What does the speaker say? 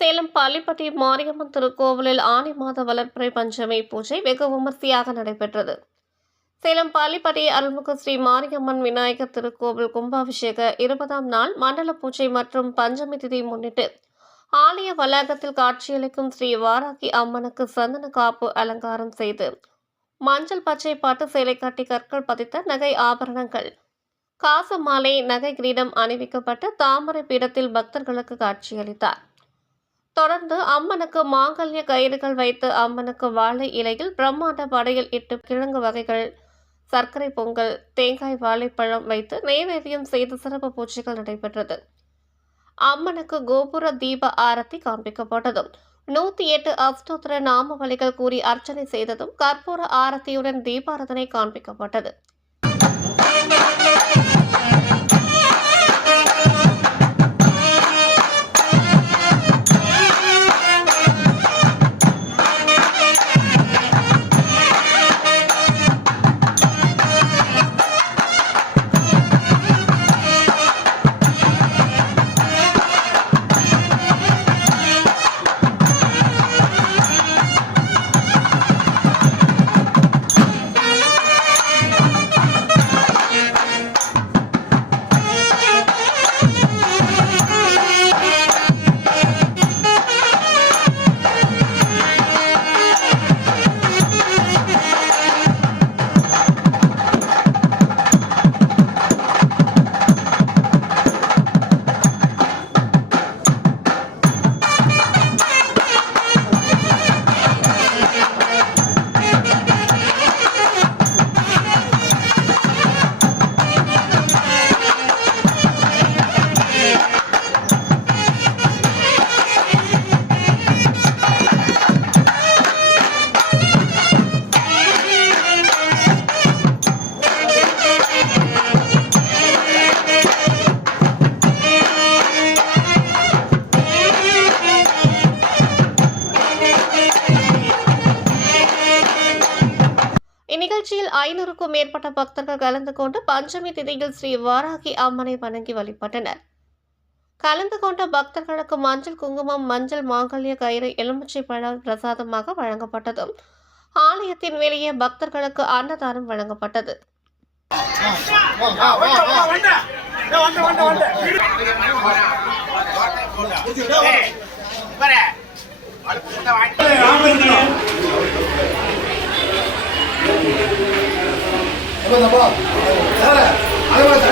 சேலம் பள்ளிப்பட்டி மாரியம்மன் திருக்கோவிலில் ஆனி மாத வளர்பிறை பஞ்சமி பூஜை வெகு விமர்சையாக நடைபெற்றது. சேலம் பள்ளிப்பட்டி அருள்மிகு ஸ்ரீ மாரியம்மன் விநாயகர் திருக்கோவில் கும்பாபிஷேக 20ஆம் நாள் மண்டல பூஜை மற்றும் பஞ்சமி திதி முன்னிட்டு ஆலய வளாகத்தில் காட்சியளிக்கும் ஸ்ரீ வாராகி அம்மனுக்கு சந்தன காப்பு அலங்காரம் செய்து மஞ்சள் பச்சை பட்டு சேலை கட்டி கற்கள் பதித்த நகை ஆபரணங்கள் காசு மாலை நகை கிரீடம் அணிவிக்கப்பட்டு தாமரை பீடத்தில் பக்தர்களுக்கு காட்சியளித்தார். தொடர்ந்து அம்மனுக்கு மாங்கல்ய கயிறுகள் வைத்து அம்மனுக்கு வாழை இலையில் பிரம்மாண்ட படையில் இட்டு கிழங்கு வகைகள், சர்க்கரை பொங்கல், தேங்காய் வாழைப்பழம் வைத்து நைவேத்தியம் செய்து சிறப்பு பூஜைகள் நடைபெற்றது. அம்மனுக்கு கோபுர தீப ஆரத்தி காண்பிக்கப்பட்டதும் 108 அஷ்டோத்திர நாமவலிகள் கூறி அர்ச்சனை செய்ததும் கற்பூர ஆரத்தியுடன் தீபாராதனை காண்பிக்கப்பட்டது. இந்நிகழ்ச்சியில் 500க்கும் மேற்பட்ட பக்தர்கள் கலந்து கொண்டு பஞ்சமி திதியில் ஸ்ரீ வாராகி அம்மனை வணங்கி வழிபட்டனர். கலந்து கொண்ட பக்தர்களுக்கு மஞ்சள் குங்குமம், மஞ்சள் மாங்கல்ய கயிறு, எலுமிச்சை பழம் பிரசாதமாக வழங்கப்பட்டதும் ஆலயத்தின் வெளியே பக்தர்களுக்கு அன்னதானம் வழங்கப்பட்டது. அதே மாதிரி